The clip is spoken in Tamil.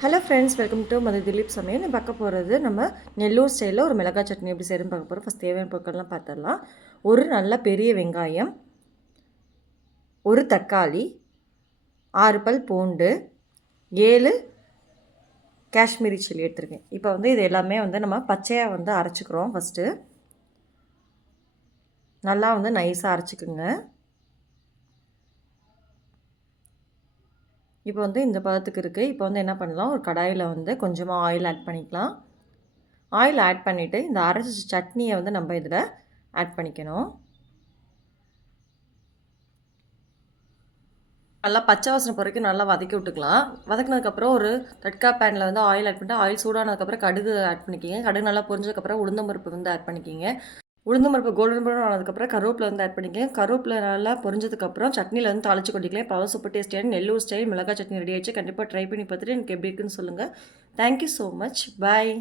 ஹலோ ஃப்ரெண்ட்ஸ், வெல்கம் டு மது திலீப் சமையல். நான் பார்க்க போகிறது நம்ம நெல்லூர் ஸ்டைலில் ஒரு மிளகாய் சட்னி எப்படி செய்யணும்னு பார்க்க போகிறோம். ஃபஸ்ட் தேவையான பொருட்கள்லாம் பார்த்துடலாம். ஒரு நல்ல பெரிய வெங்காயம், ஒரு தக்காளி, 6 பல் பூண்டு, 7 காஷ்மீரி சில்லி எடுத்துருக்கேன். இப்போ இது எல்லாமே நம்ம பச்சையாக அரைச்சிக்கிறோம். ஃபஸ்ட்டு நல்லா நைஸாக அரைச்சிக்குங்க. இப்போ இந்த பதத்துக்கு இருக்குது. இப்போ என்ன பண்ணலாம், ஒரு கடாயில் கொஞ்சமாக ஆயில் ஆட் பண்ணிக்கலாம். ஆயில் ஆட் பண்ணிவிட்டு இந்த அரைச்ச சட்னியை நம்ம இதில் ஆட் பண்ணிக்கணும். நல்லா பச்சை வாசனை வரைக்கும் நல்லா வதக்கி விட்டுக்கலாம். வதக்கினதுக்கப்புறம் ஒரு தட்கா பேனில் ஆயில் ஆட் பண்ணிட்டு ஆயில் சூடானதுக்கப்புறம் கடுகு ஆட் பண்ணிக்கிங்க. கடுகு நல்லா பொரிஞ்சதுக்கப்புறம் உளுந்தம்பருப்பு ஆட் பண்ணிக்கிங்க. உளுந்தம்பருப்பு கோல்டன் ப்ரௌன் ஆனதுக்கப்புறம் கருவேப்பிலை ஆட் பண்ணிக்கங்க. கருவேப்பிலை நல்லா பொரிஞ்சதுக்கப்புறம் சட்னியில் தாளிச்சு கொட்டிக்கலாம். பவர் சூப்பர் டேஸ்டியான நெல்லூர் ஸ்டைல் மிளகாய் சட்னி ரெடி ஆயிடுச்சு. கண்டிப்பாக ட்ரை பண்ணி பார்த்துட்டு எனக்கு எப்படி இருக்குன்னு சொல்லுங்கள். Thank you so much. பாய்.